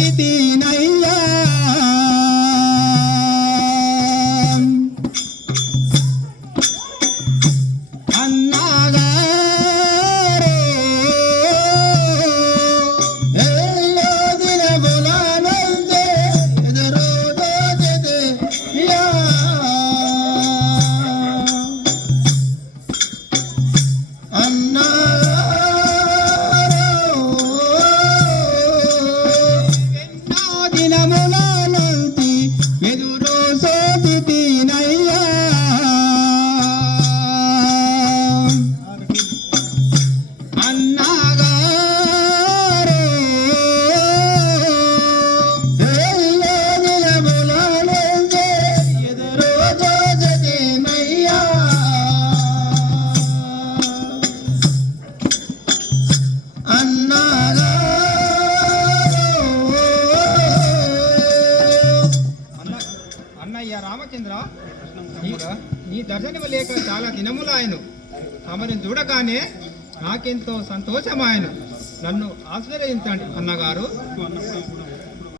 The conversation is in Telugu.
be be Ramachandra. నీ- నీ దర్శనము లేక చాలా దినములు ఆయన. తమని చూడగానే నాకెంతో సంతోషమాయను. నన్ను ఆశ్రయించండి అన్నగారు.